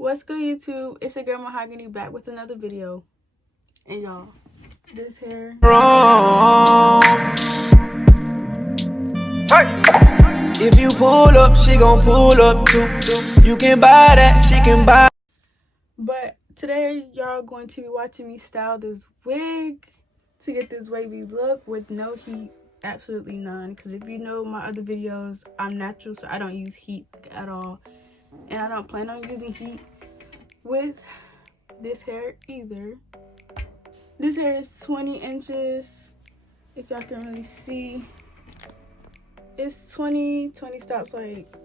What's good, YouTube? It's your girl Mahogany back with another video. And y'all, this hair. If you pull up, she gon' pull up too. You can buy that, she can buy. But today, y'all going to be watching me style this wig to get this wavy look with no heat. Absolutely none. Because if you know my other videos, I'm natural, so I don't use heat at all. And I don't plan on using heat with this hair either. This hair is 20 inches. If y'all can really see, it's 20 stops like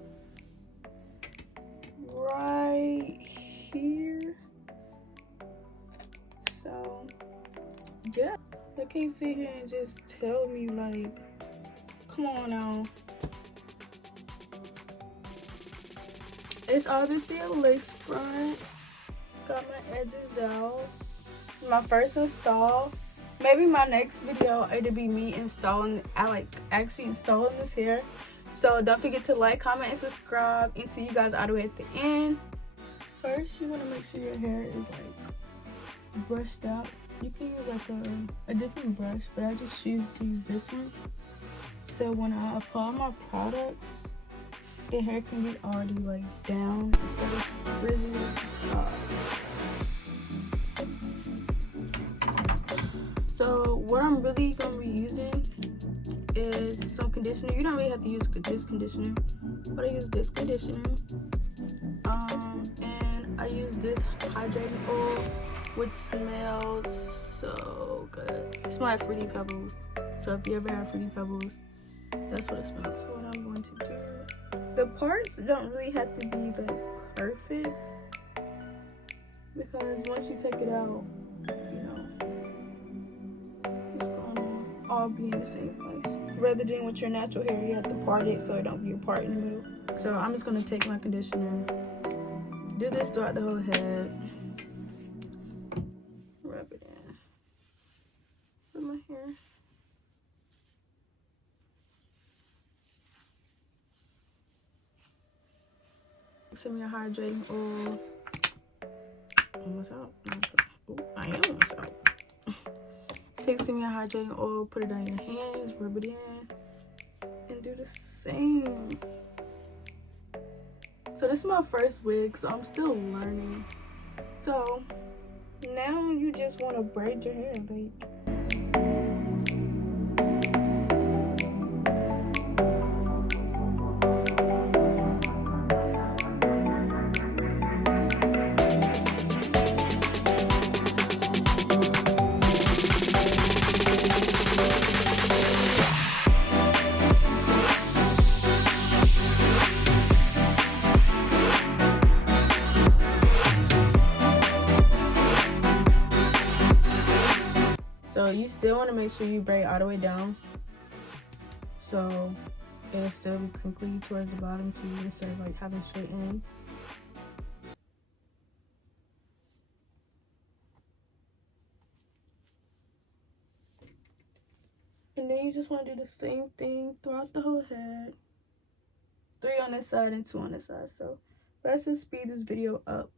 right here. So yeah, I can't sit here and just tell me like, come on now. It's obviously a lace front. Got my edges out. My first install. Maybe my next video it'll be me installing. Actually installing this hair. So don't forget to like, comment, and subscribe. And see you guys all the way at the end. First, you want to make sure your hair is like brushed out. You can use like a different brush, but I just choose to use this one. So when I apply my products, the hair can be already like down instead of frizzy at the top. So what I'm really gonna be using is some conditioner. You don't really have to use this conditioner, but I use this conditioner. And I use this hydrating oil, which smells so good. It smells like Fruity Pebbles. So if you ever have Fruity Pebbles, that's what it smells. So what I'm going to do, the parts don't really have to be like perfect, because once you take it out, you know, it's gonna all be in the same place. Rather than with your natural hair, you have to part it so it don't be a part in the middle. So I'm just gonna take my conditioner, do this throughout the whole head, rub it in with my hair. Send me a hydrating oil. Almost out. Ooh, I am almost out. Take some of your hydrating oil, put it on your hands, rub it in, and do the same. So this is my first wig, so I'm still learning. So now you just want to braid your hair, like. So you still want to make sure you braid all the way down, so it'll still be completely towards the bottom too, instead of like having straight ends. And then you just want to do the same thing throughout the whole head. 3 on this side and 2 on this side. So let's just speed this video up.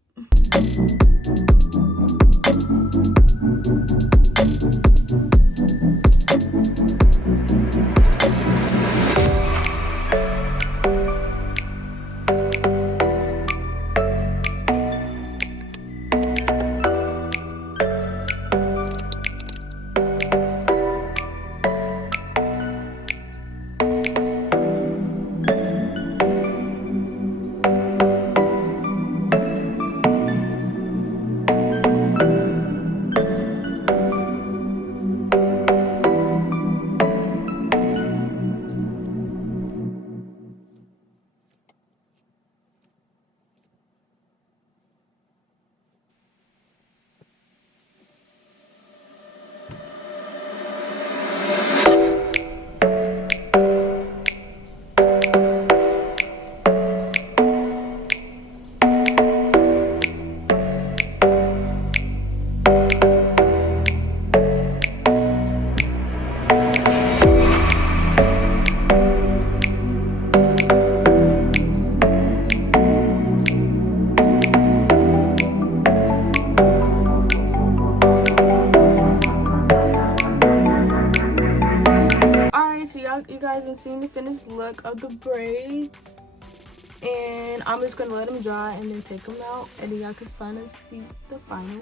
guys and seeing the finished look of the braids. And I'm just gonna let them dry and then take them out, and then y'all can finally see the final